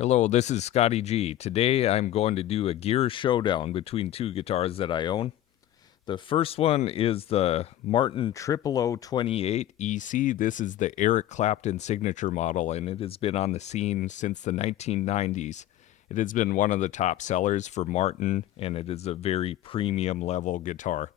Hello, this is Scotty G. Today I'm going to do a gear showdown between two guitars that I own. The first one is the Martin 00028 EC. This is the Eric Clapton signature model, and it has been on the scene since the 1990s. It has been one of the top sellers for Martin, and it is a very premium level guitar.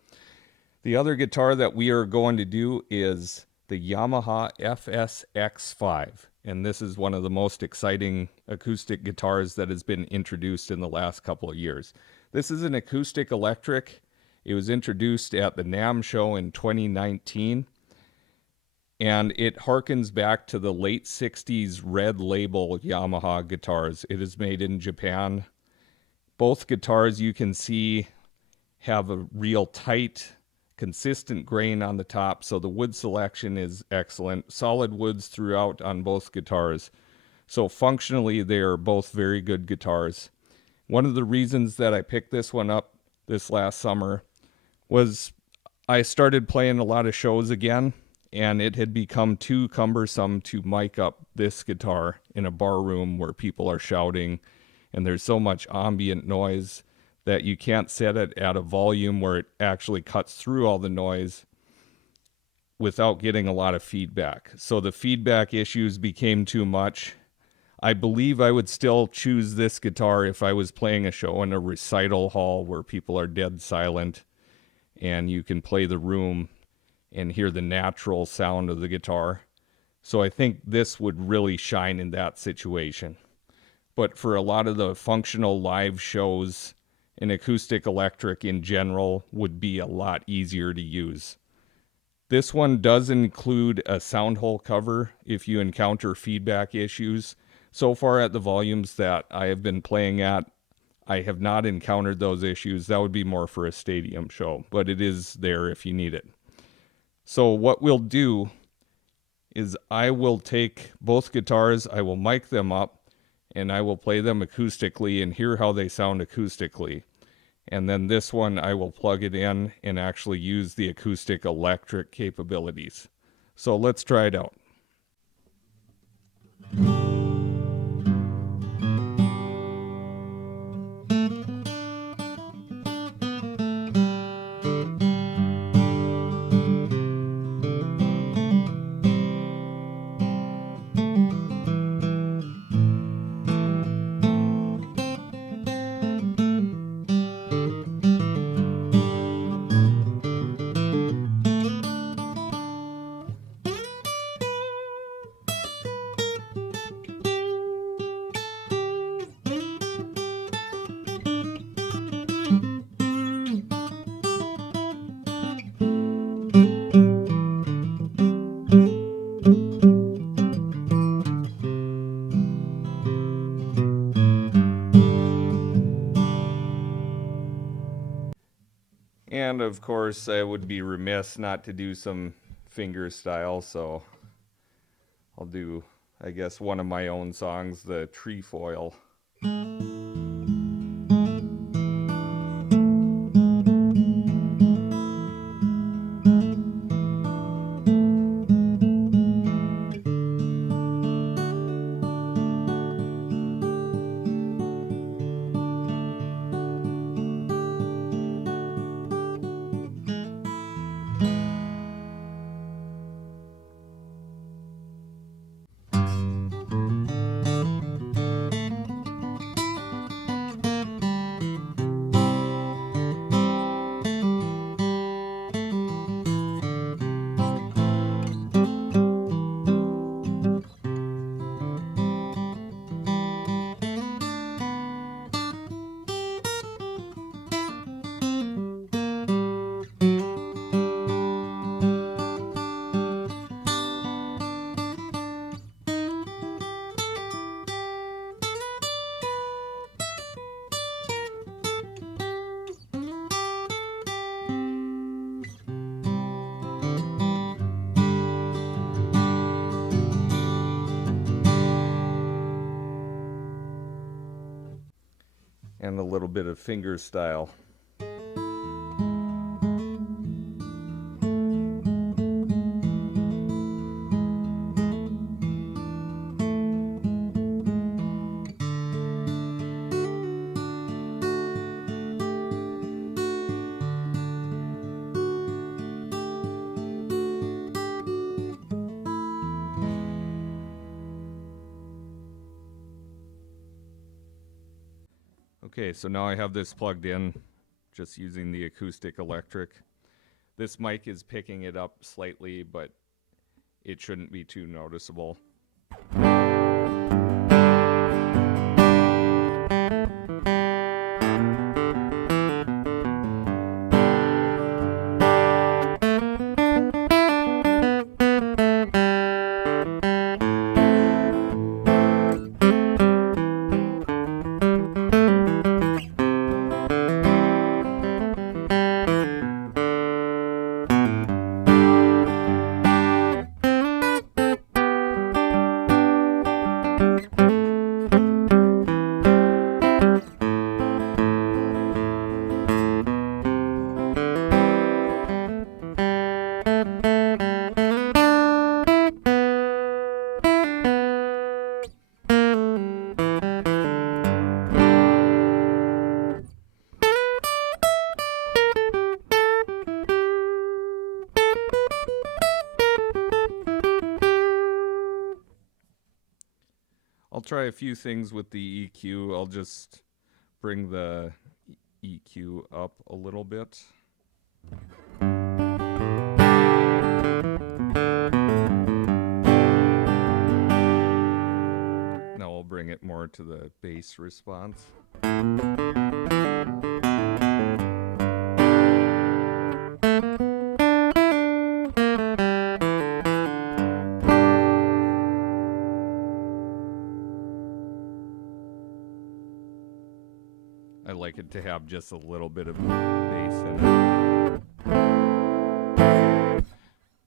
The other guitar that we are going to do is the Yamaha Fsx5, and this is one of the most exciting acoustic guitars that has been introduced in the last couple of years. This is an acoustic electric. It was introduced at the NAMM show in 2019, and it harkens back to the late 60s red label Yamaha guitars. It is made in Japan. Both guitars, you can see, have a real tight, consistent grain on the top, so the wood selection is excellent. Solid woods throughout on both guitars. So functionally, they are both very good guitars. One of the reasons that I picked this one up this last summer was I started playing a lot of shows again, and it had become too cumbersome to mic up this guitar in a bar room where people are shouting and there's so much ambient noise that you can't set it at a volume where it actually cuts through all the noise without getting a lot of feedback. So the feedback issues became too much. I believe I would still choose this guitar if I was playing a show in a recital hall where people are dead silent and you can play the room and hear the natural sound of the guitar. So I think this would really shine in that situation. But for a lot of the functional live shows, an acoustic electric in general would be a lot easier to use. This one does include a sound hole cover if you encounter feedback issues. So far at the volumes that I have been playing at, I have not encountered those issues. That would be more for a stadium show, but it is there if you need it. So what we'll do is I will take both guitars, I will mic them up, and I will play them acoustically and hear how they sound acoustically. And then this one, I will plug it in and actually use the acoustic electric capabilities. So let's try it out. And of course, I would be remiss not to do some finger style, so I'll do, I guess, one of my own songs, the Trefoil. And a little bit of finger style. Okay, so now I have this plugged in, just using the acoustic-electric. This mic is picking it up slightly, but it shouldn't be too noticeable. I'll try a few things with the EQ. I'll just bring the EQ up a little bit. Now I'll bring it more to the bass response. I like it to have just a little bit of bass in it.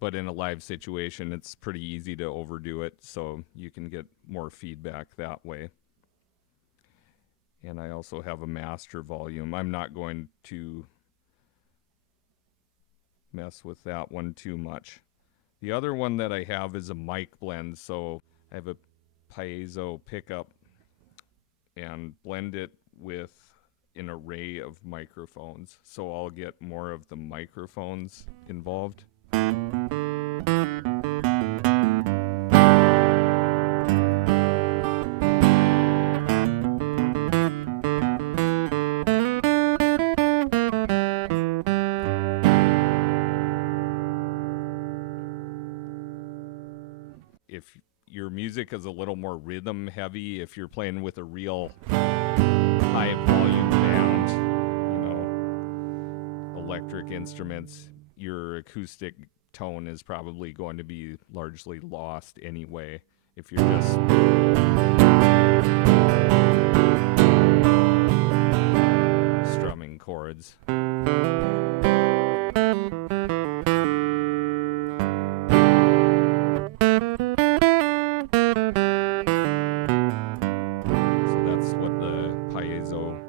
But in a live situation, it's pretty easy to overdo it, so you can get more feedback that way. And I also have a master volume. I'm not going to mess with that one too much. The other one that I have is a mic blend, so I have a piezo pickup and blend it with an array of microphones, so I'll get more of the microphones involved. If your music is a little more rhythm heavy, if you're playing with a real high volume band, electric instruments, your acoustic tone is probably going to be largely lost anyway if you're just strumming chords.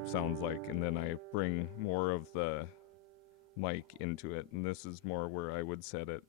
Sounds like, and then I bring more of the mic into it, and this is more where I would set it.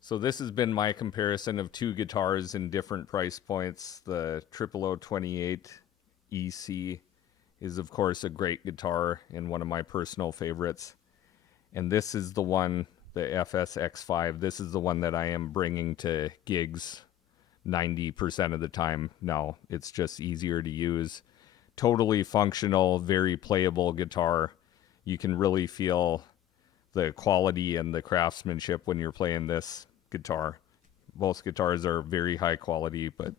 So this has been my comparison of two guitars in different price points. The 0028 EC is, of course, a great guitar and one of my personal favorites. And this is the one, the Fsx5. This is the one that I am bringing to gigs 90% of the time now. It's just easier to use. Totally functional, very playable guitar. You can really feel the quality and the craftsmanship when you're playing this guitar. Both guitars are very high quality, but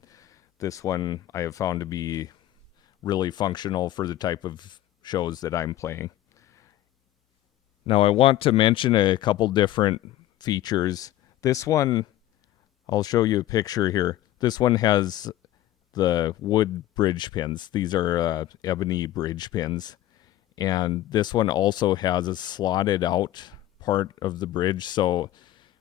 this one I have found to be really functional for the type of shows that I'm playing. Now I want to mention a couple different features. This one, I'll show you a picture here. This one has the wood bridge pins. These are ebony bridge pins. And this one also has a slotted out part of the bridge, so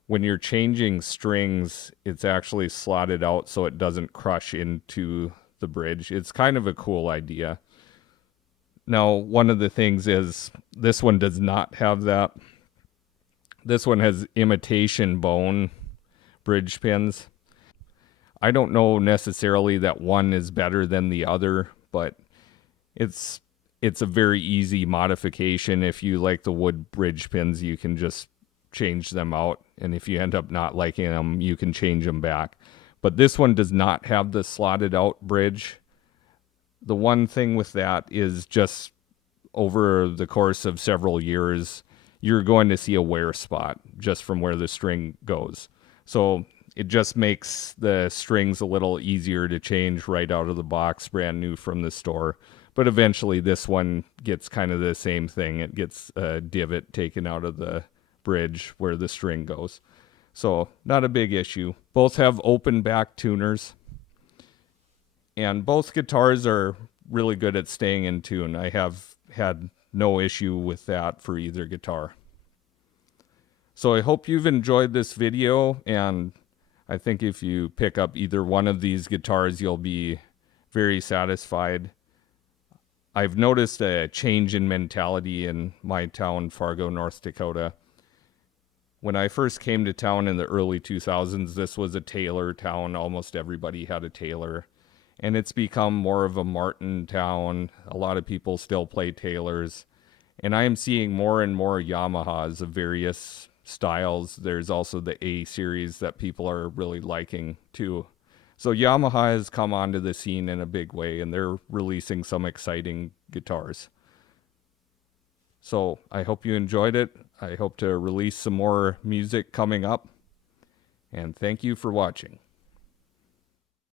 when you're changing strings, it's actually slotted out so it doesn't crush into the bridge. It's kind of a cool idea. Now, one of the things is this one does not have that. This one has imitation bone bridge pins. I don't know necessarily that one is better than the other, but it's it's a very easy modification. If you like the wood bridge pins, you can just change them out, and if you end up not liking them, you can change them back. But this one does not have the slotted out bridge. The one thing with that is just over the course of several years, you're going to see a wear spot just from where the string goes. So it just makes the strings a little easier to change right out of the box, brand new from the store. But eventually this one gets kind of the same thing. It gets a divot taken out of the bridge where the string goes. So not a big issue. Both have open back tuners, and both guitars are really good at staying in tune. I have had no issue with that for either guitar. So I hope you've enjoyed this video, and I think if you pick up either one of these guitars, you'll be very satisfied. I've noticed a change in mentality in my town, Fargo, North Dakota. When I first came to town in the early 2000s, this was a Taylor town. Almost everybody had a Taylor. And it's become more of a Martin town. A lot of people still play Taylors. And I am seeing more and more Yamahas of various styles. There's also the A series that people are really liking too. So Yamaha has come onto the scene in a big way, and they're releasing some exciting guitars. So I hope you enjoyed it. I hope to release some more music coming up. And thank you for watching.